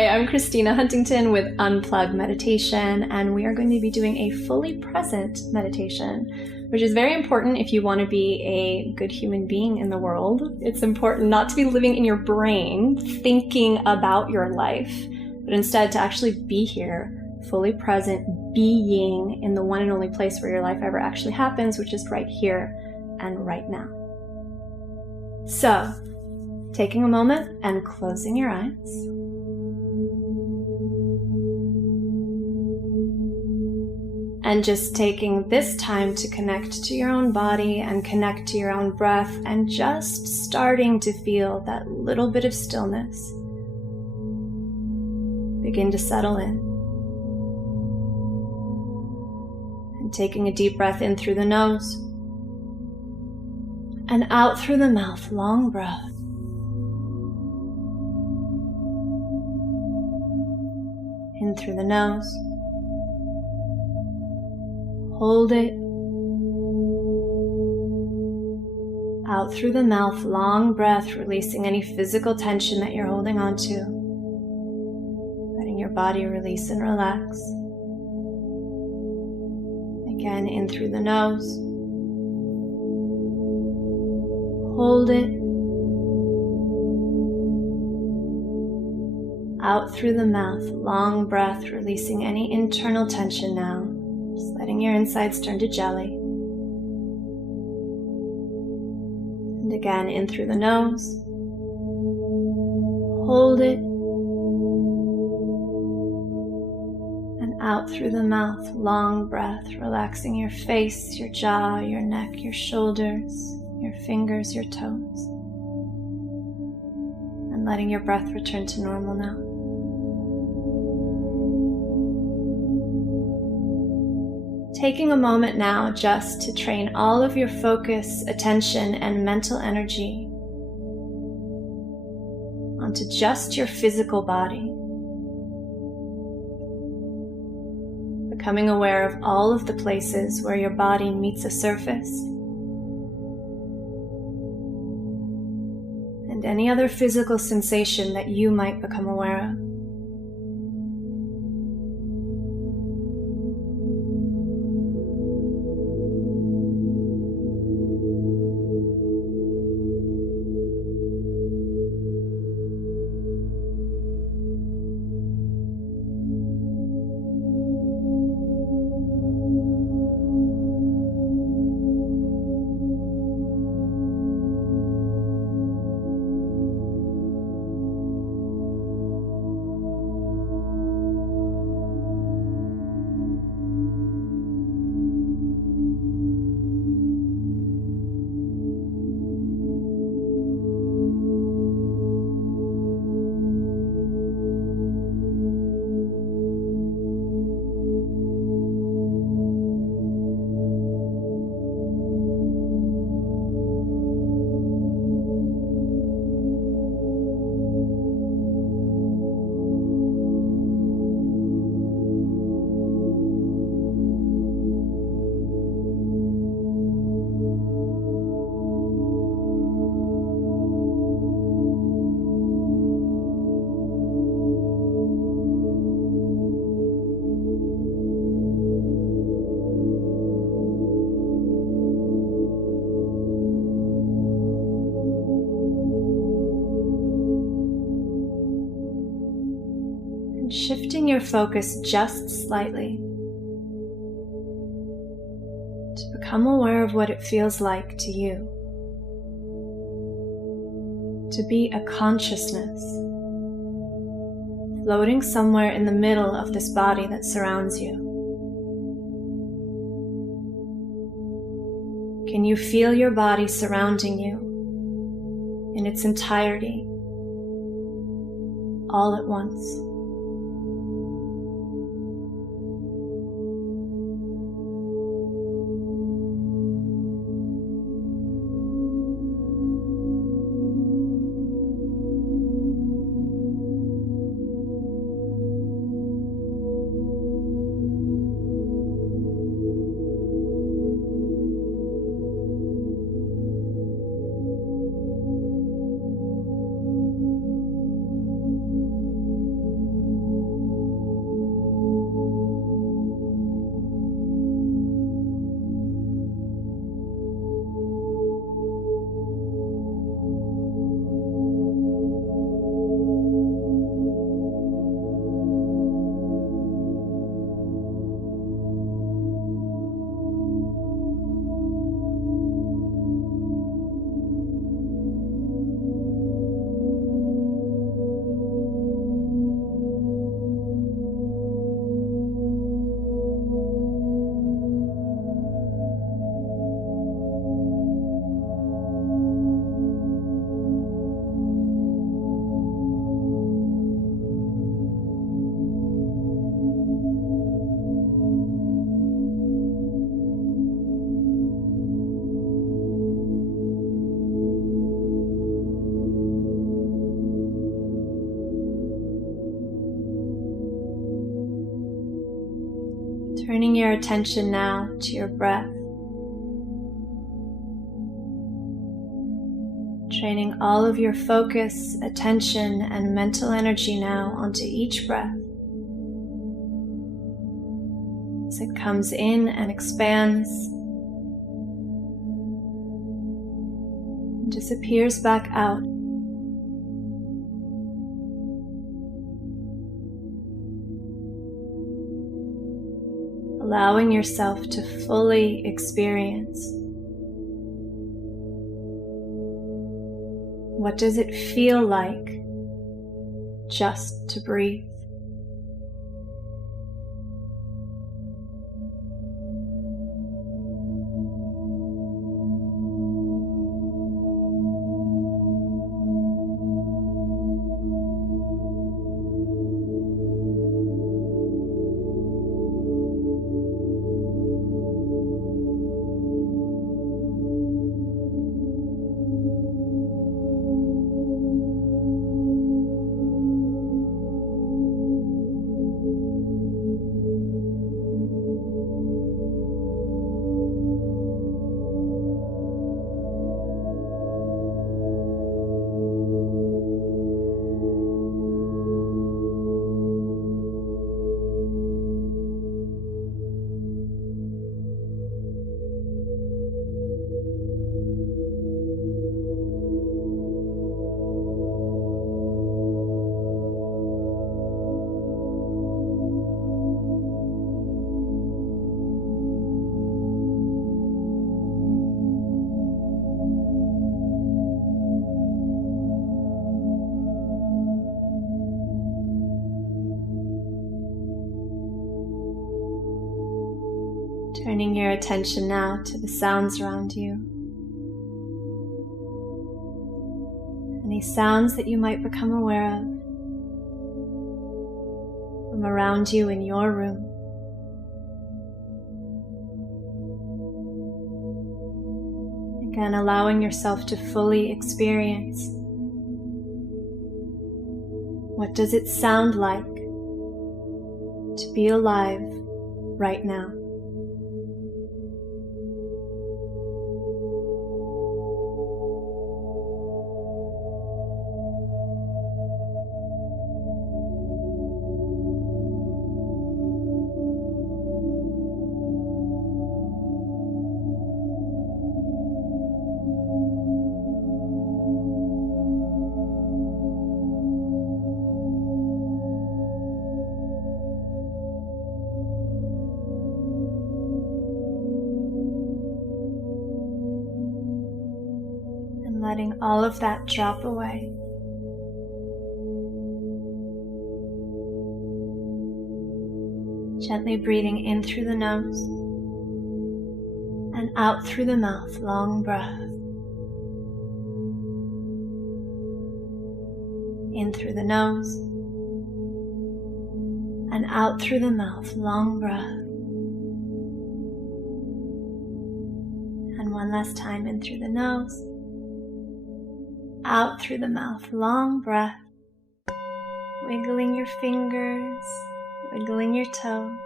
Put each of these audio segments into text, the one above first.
Hi, I'm Christina Huntington with Unplug Meditation, and we are going to be doing a fully present meditation, which is very important if you want to be a good human being in the world. It's important not to be living in your brain, thinking about your life, but instead to actually be here, fully present, being in the one and only place where your life ever actually happens, which is right here and right now. So, taking a moment and closing your eyes. And just taking this time to connect to your own body and connect to your own breath, and just starting to feel that little bit of stillness begin to settle in. And taking a deep breath in through the nose and out through the mouth, long breath. In through the nose. Hold it. Out through the mouth, long breath, releasing any physical tension that you're holding on to. Letting your body release and relax. Again, in through the nose. Hold it. Out through the mouth, long breath, releasing any internal tension now. Just letting your insides turn to jelly. And again, in through the nose. Hold it. And out through the mouth, long breath, relaxing your face, your jaw, your neck, your shoulders, your fingers, your toes. And letting your breath return to normal now. Taking a moment now just to train all of your focus, attention, and mental energy onto just your physical body. Becoming aware of all of the places where your body meets a surface, and any other physical sensation that you might become aware of. Shifting your focus just slightly to become aware of what it feels like to you to be a consciousness floating somewhere in the middle of this body that surrounds you. Can you feel your body surrounding you in its entirety, all at once? Turning your attention now to your breath. Training all of your focus, attention, and mental energy now onto each breath. As it comes in and expands, and disappears back out. Allowing yourself to fully experience. What does it feel like just to breathe? Turning your attention now to the sounds around you. Any sounds that you might become aware of from around you in your room. Again, allowing yourself to fully experience. What does it sound like to be alive right now? Letting all of that drop away. Gently breathing in through the nose and out through the mouth, long breath. In through the nose and out through the mouth, long breath. And one last time, in through the nose, out through the mouth, long breath, wiggling your fingers, wiggling your toes,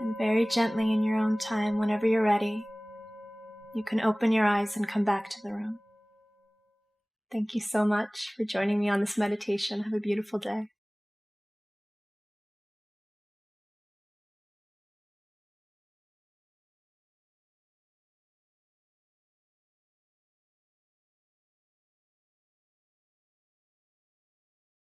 and very gently in your own time, whenever you're ready, you can open your eyes and come back to the room. Thank you so much for joining me on this meditation. Have a beautiful day.